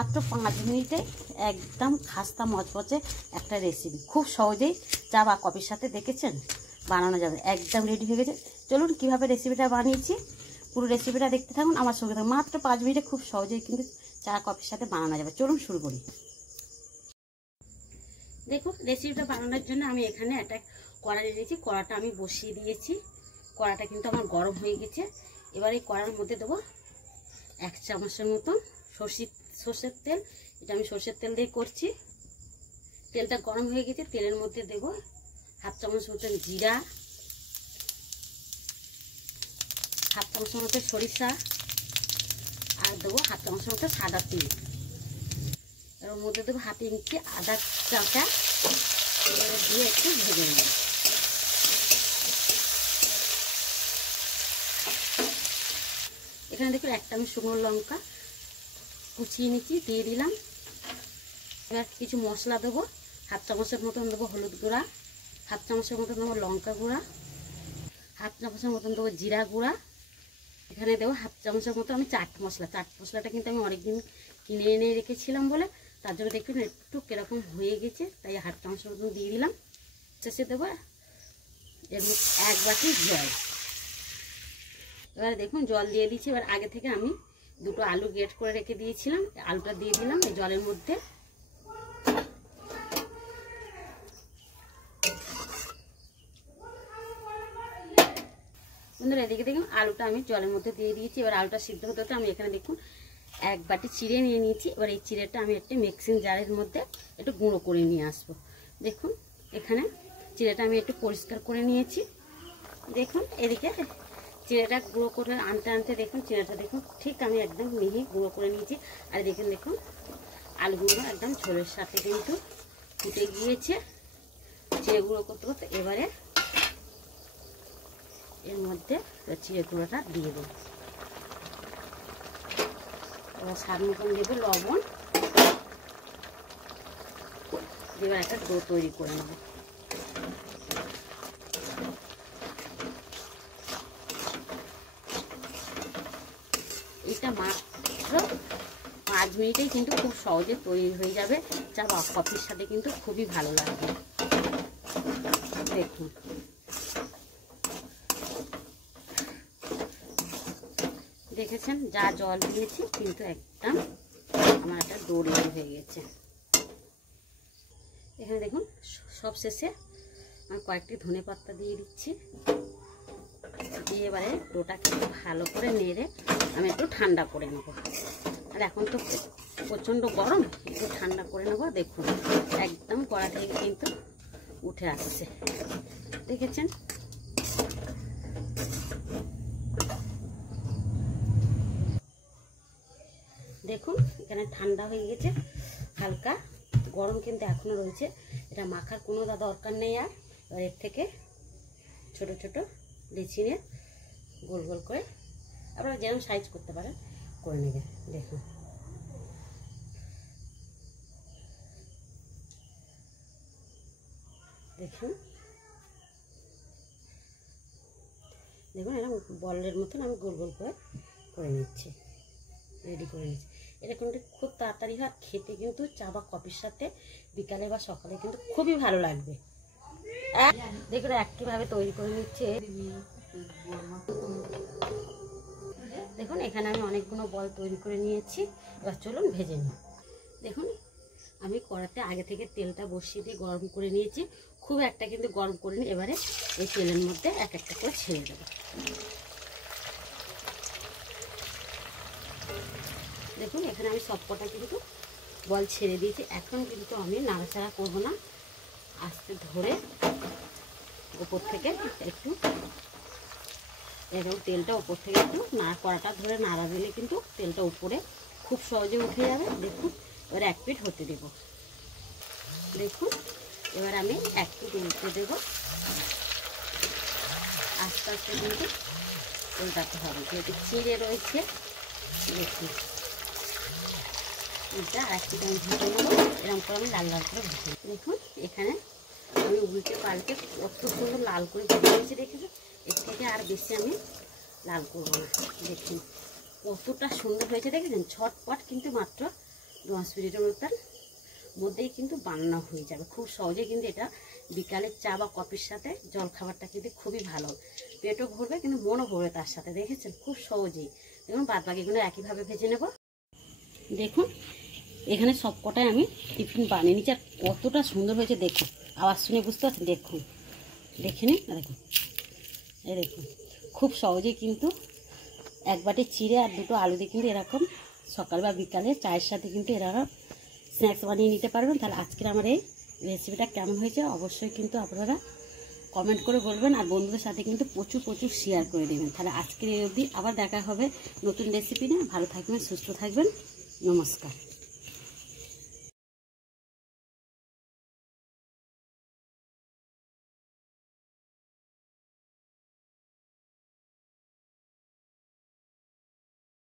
মাত্র 5 মিনিটে একদম খাস্তা মচমচে একটা রেসিপি, খুব সহজেই চা বা কফির সাথে দেখেছেন বানানো যাবে। একদম রেডি হয়ে গেছে। চলুন কিভাবে রেসিপিটা বানিয়েছি পুরো রেসিপিটা দেখতে থাকুন, আমার সঙ্গে থাকুন। মাত্র 5 মিনিটে খুব সহজেই কিন্তু চা কফির সাথে বানানো যাবে। চলুন শুরু করি। দেখুন রেসিপিটা বানানোর জন্য আমি এখানে একটা কড়া নিয়েছি। কড়াটা আমি বসিয়ে দিয়েছি। কড়াটা কিন্তু আমার গরম হয়ে গেছে। এবার এই কড়ার মধ্যে দেবো 1 চামচের মতন সর্ষের তেল। এটা আমি সর্ষের তেল দিয়ে করছি। তেলটা গরম হয়ে গেছে। তেলের মধ্যে দেবো 1/2 চামচ মতন জিরা, 1/2 চামচ মতন সরিষা, আর দেবো 1/2 চামচ মতন সাদা তিল। এর মধ্যে দেবো 1/2 ইঞ্চি আদা চাঁচা, দিয়ে একটু ভেজে নেব। এখানে দেখুন একটা আমি শুকনো লঙ্কা কুচিয়ে নিচ্ছি, দিয়ে দিলাম। এবার কিছু মশলা দেবো। 1/2 চামচের মতন দেবো হলুদ গুঁড়া, 1/2 চামচের মতন দেবো লঙ্কা গুঁড়া, 1/2 চামচের মতন দেবো জিরা গুঁড়া। এখানে দেবো 1/2 চামচের মতো আমি চাট মশলা। চাট মশলাটা কিন্তু আমি অনেকদিন কিনে এনে রেখেছিলাম বলে তার জন্য দেখুন একটু কীরকম হয়ে গেছে, তাই 1/2 চামচের মতন দিয়ে দিলাম। শেষে দেবো এর মধ্যে 1 বাটি জল। এবার দেখুন জল দিয়ে দিচ্ছি। এবার আগে থেকে আমি 2টো আলু গ্রেট করে রেখে দিয়েছিলাম, আলুটা দিয়ে দিলাম এই জলের মধ্যে। বন্ধুরা এদিকে দেখুন আলুটা আমি জলের মধ্যে দিয়ে দিয়েছি। এবার আলুটা সিদ্ধ হতে হতে আমি এখানে দেখুন 1 বাটি চিড়ে নিয়ে নিয়েছি। এবার এই চিড়েটা আমি একটা মিক্সিং জারের মধ্যে একটু গুঁড়ো করে নিয়ে আসবো। দেখুন এখানে চিড়েটা আমি একটু পরিষ্কার করে নিয়েছি। দেখুন এদিকে চিড়েটা গুঁড়ো করে আনতে আনতে দেখুন চিড়েটা দেখুন ঠিক আমি একদম মিহি গুঁড়ো করে নিয়েছি। আর দেখুন আলুগুলো একদম ঝোলের সাথে কিন্তু ফুটে গিয়েছে চিড়ে গুঁড়ো করতে করতে। এবারে এর মধ্যে চিড়ে গুঁড়োটা দিয়ে দেবো। এবার স্বাদ মতন দেবো লবণ। এবার একটা ডো তৈরি করে নেব। এটা মাত্র 5 মিনিটেই কিন্তু খুব সহজে তৈরি হয়ে যাবে। চা বা কফির সাথে কিন্তু খুবই ভালো লাগবে। দেখুন দেখেছেন যা জল দিয়েছি কিন্তু একদম আমার একটা ডো রেডি হয়ে গেছে। এখানে দেখুন সব শেষে আমি কয়েকটি ধনেপাতা দিয়ে দিচ্ছি। দিয়ে এবারে ডোটাকে একটু ভালো করে নেড়ে আমি একটু ঠান্ডা করে নেব। আর এখন তো প্রচণ্ড গরম, একটু ঠান্ডা করে নেব। দেখুন একদম কড়া থেকে কিন্তু উঠে আসছে, দেখেছেন। দেখুন এখানে ঠান্ডা হয়ে গেছে, হালকা গরম কিন্তু এখনও রয়েছে। এটা মাখার কোনো দরকার নেই। আর এবার এর থেকে ছোট ছোট লিচি নিয়ে গোল গোল করে আপনারা যেরকম সাইজ করতে পারেন করে নেবেন। দেখুন দেখুন দেখুন এরকম বলের মতন আমি গোল গোল করে নিচ্ছি, রেডি করে নিচ্ছি। এটা কিন্তু খুব তাড়াতাড়ি হয়, খেতে কিন্তু চা বা কফির সাথে বিকালে বা সকালে কিন্তু খুবই ভালো লাগবে। দেখুন একইভাবে তৈরি করে নিচ্ছে। দেখুন এখানে আমি অনেকগুলো বল তৈরি করে নিয়েছি। এবার চলুন ভেজে নিই। দেখুন আমি কড়াতে আগে থেকে তেলটা বসিয়ে দিয়ে গরম করে নিয়েছি, খুব একটা কিন্তু গরম করে নিই। এবারে এই তেলের মধ্যে এক একটা করে ছেড়ে দেবো। দেখুন এখানে আমি সবকটা কিন্তু বল ছেড়ে দিয়েছি। এখন কিন্তু আমি নাড়াচাড়া করব না, আস্তে ধরে ওপর থেকে একটু এরকম তেলটা ওপর থেকে একটু কড়াটা ধরে নাড়া দিলে কিন্তু তেলটা উপরে খুব সহজে উঠে যাবে। দেখুন এবার 1 পিঠ হতে দেব। দেখুন এবার আমি একটু উল্টে দেবো, আস্তে আস্তে কিন্তু উল্টাতে হবে যেহেতু চিড়ে রয়েছে। দেখুন এটা আর একটু আমি ভেজে নেবো, এরকম করে আমি লাল লাল করে ভেজে। দেখুন এখানে আমি উল্টে পাল্টে কত সুন্দর লাল করে ভেজে নিয়েছি, দেখেছি। এর থেকে আর বেশি আমি লাল করবো না। দেখুন কতটা সুন্দর হয়েছে, দেখেছেন। ছটপট কিন্তু মাত্র 10 মিনিটের মধ্যেই কিন্তু বানানো হয়ে যাবে। খুব সহজে কিন্তু এটা বিকালের চা বা কফির সাথে জল খাবারটা কিন্তু খুবই ভালো, পেটও ভরবে কিন্তু মনও ভরবে তার সাথে। দেখেছেন খুব সহজেই। দেখুন বাদ বাকিগুলো একইভাবে ভেজে নেব। দেখুন এখানে সব কটাই আমি টিফিন বানিয়ে নিচ্ছি, আর কতটা সুন্দর হয়েছে দেখুন, আওয়াজ শুনে বুঝতে পারছেন। দেখুন দেখে নিন, দেখুন এই দেখুন খুব সহজেই কিন্তু এক বাটি চিড়ে আর 2টো আলু দিয়ে কিন্তু এরকম সকাল বা বিকালে চায়ের সাথে কিন্তু এরকম স্ন্যাক্স বানিয়ে নিতে পারবেন। তাহলে আজকের আমার এই রেসিপিটা কেমন হয়েছে অবশ্যই কিন্তু আপনারা কমেন্ট করে বলবেন, আর বন্ধুদের সাথে কিন্তু প্রচুর শেয়ার করে দেবেন। তাহলে আজকের এই অবধি, আবার দেখা হবে নতুন রেসিপি নিয়ে। ভালো থাকবেন, সুস্থ থাকবেন, নমস্কার।